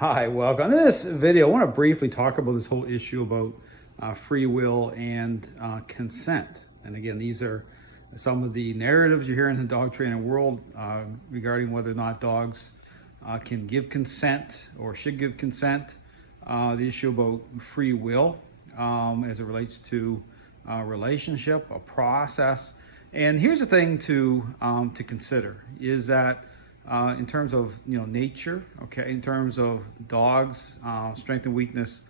Hi, welcome. In this video, I want to briefly talk about this whole issue about free will and consent. And again, these are some of the narratives you hear in the dog training world regarding whether or not dogs can give consent or should give consent. The issue about free will as it relates to a relationship, a process. And here's the thing to consider is that in terms of nature, okay, in terms of dogs, strength and weakness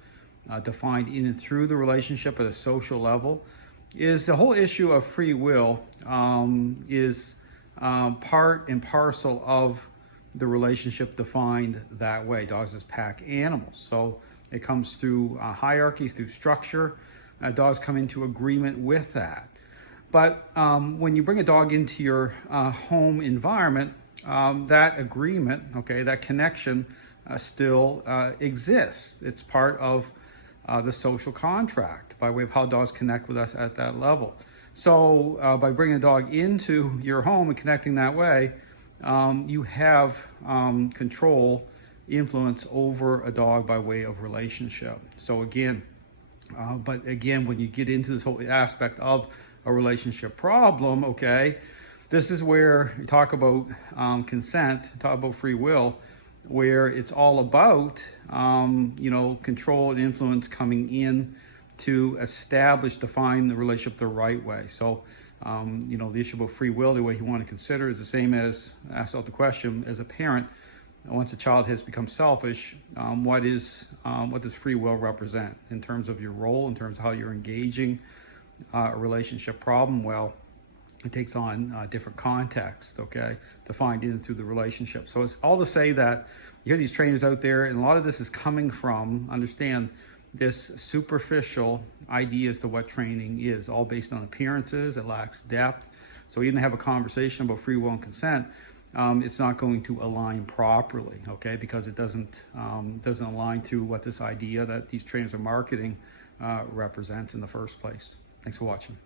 defined in and through the relationship at a social level, is the whole issue of free will is part and parcel of the relationship defined that way. Dogs as pack animals, so it comes through hierarchy, through structure. Dogs come into agreement with that. But when you bring a dog into your home environment, that agreement, okay, that connection still exists. It's part of the social contract by way of how dogs connect with us at that level. So by bringing a dog into your home and connecting that way, you have control, influence over a dog by way of relationship. So again, but again, when you get into this whole aspect of a relationship problem, okay, this is where you talk about consent, talk about free will, where it's all about, control and influence coming in to establish, define the relationship the right way. So, the issue about free will, the way you want to consider is the same as ask out the question as a parent. Once a child has become selfish, what does free will represent in terms of your role, in terms of how you're engaging a relationship problem? Well, it takes on different context, okay, defined in and through the relationship. So it's all to say that you hear these trainers out there, and a lot of this is coming from, understand, this superficial idea as to what training is, all based on appearances. It lacks depth. So even to have a conversation about free will and consent, it's not going to align properly, okay, because it doesn't align to what this idea that these trainers are marketing represents in the first place. Thanks for watching.